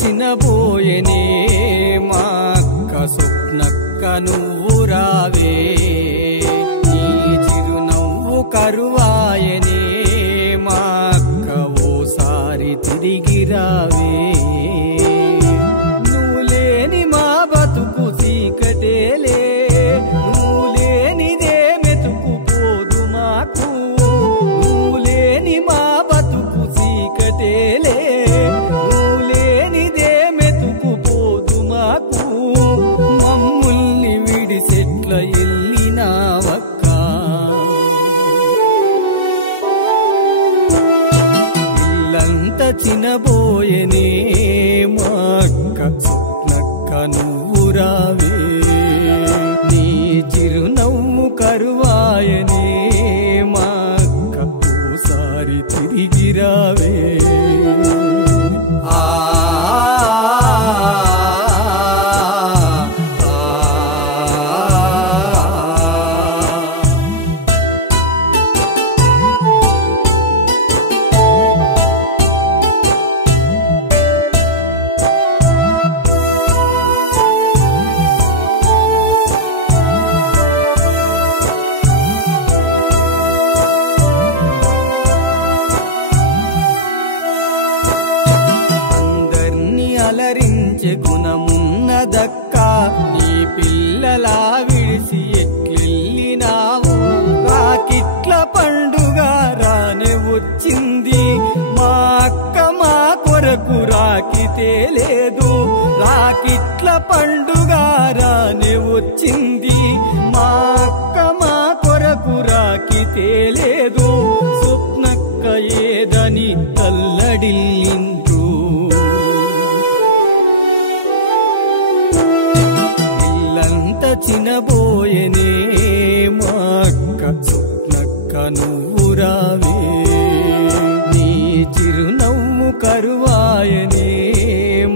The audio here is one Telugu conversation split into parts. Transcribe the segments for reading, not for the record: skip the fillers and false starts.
చినబోయనే మా అక్క స్వప్నక్క నువ్వు రావే, నీ చిరునవ్వు కరువాయనే మా అక్క ఓసారి తిరిగి రావే. నువ్వు లేని మా బతుకు చీకటేలే, నువ్వు లేనిదే మెతుకుపోదు మాకు, నువ్వు లేని మా బతుకు చీకటేలే, మమ్ముల్ని విడిసెట్ల ఎల్లినావక్క. ఇల్లంతా చినబోయనే మా అక్క స్వప్నక్క నువ్వు రావే, నీ చిరునవ్వు కరువాయనే మా అక్క ఓసారి తిరిగి రావే. అలరించే గుణమున్నదక్క, నీ పిల్లలా విడిసి ఎట్లెళ్ళినావు. రాకిట్ల పండుగ రానే వచ్చింది, మా అక్క మా కొరకు రాకితే లేదు. రాకిట్ల పండుగ రానే వచ్చింది, మా అక్క మా కొరకు రాకితే లేదు. స్వప్నక్క ఏదని తల్లడిల్లిండ్రు, ఇల్లంతా చినబోయనే మా అక్క స్వప్నక్క నువ్వు రావే, నీ చిరునవ్వు కరువాయనే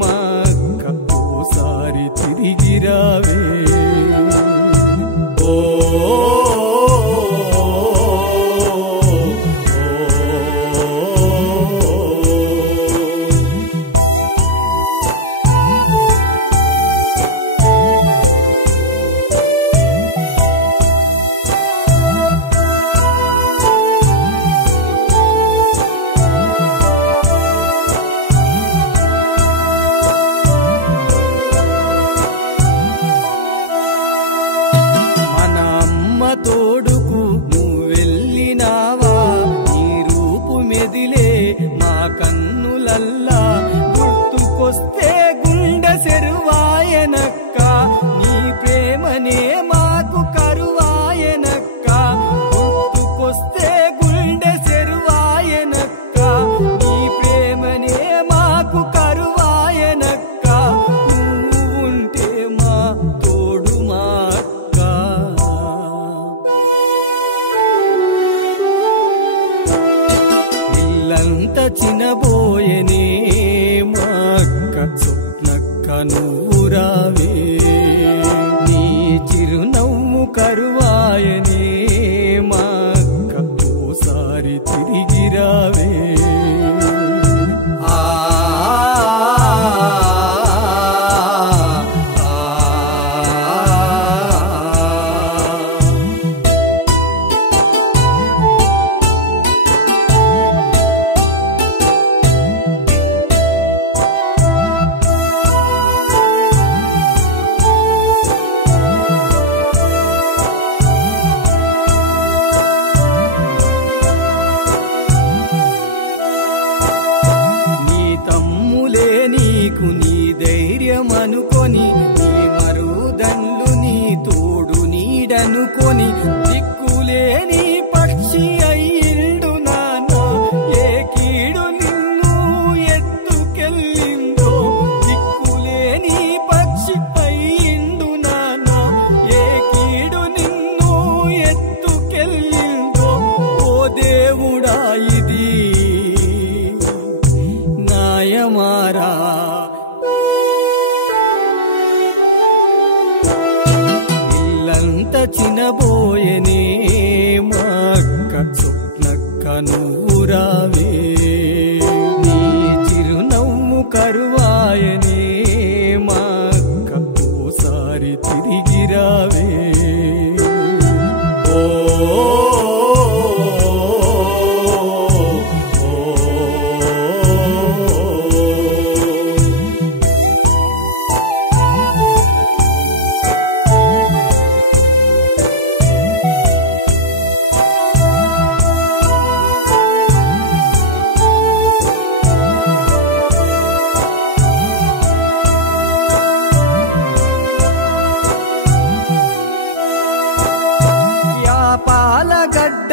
మా అక్క ఓసారి తిరిగి రావే. ఓ తోడుకు నువ్వెళ్ళినావా, నీ రూపు మెదిలే మా కన్నులల్లా. గుర్తుకొస్తే గుండె సెరువాయనక్క, నీ ప్రేమనే మాకు కరువాయనక్క. గుర్తుకొస్తే గుండె సెరువాయనక్క, నీ ప్రేమనే మాకు కరువాయనక్క. నువ్వు ఉంటే మా తోడు మా అక్క. ఇల్లంతా చినబోయనే మా అక్క స్వప్నక్క నువ్వు రావే, నీ చిరునవ్వు కరువాయనే మా అక్క ఓసారి తిరిగి రావే. నీకు నీ ధైర్యం అనుకొని నీ మరుదండ్లు నీ తోడు నీడనుకొని దిక్కులేని పక్షి అయ్యిండు నాన్న ఏ కీడు నిన్ను ఎత్తుకెళ్ళిందో దిక్కులేని పక్షి అయ్యిండు నాన్న ఏ కీడు నిన్ను ఎత్తుకెళ్ళిందో ఓ దేవుడా ఇది న్యాయమారా ఇల్లంతా చినబోయనే మాక్క స్వప్నక్క నువ్వు రావే నీ చిరునవ్వు కరువాయనే మాక్క ఓసారి తిరిగి రావే ఓ పాలగడ్డ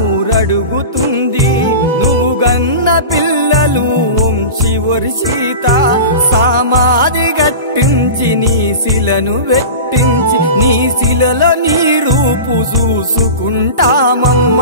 ఊరడుగుతుంది నువ్వు గన్న పిల్లలు వంశీ వరిసీత సమాధి గట్టించి నీ శిలను వెట్టించి నీ శిలలో నీ రూపు చూసుకుంటామమ్మ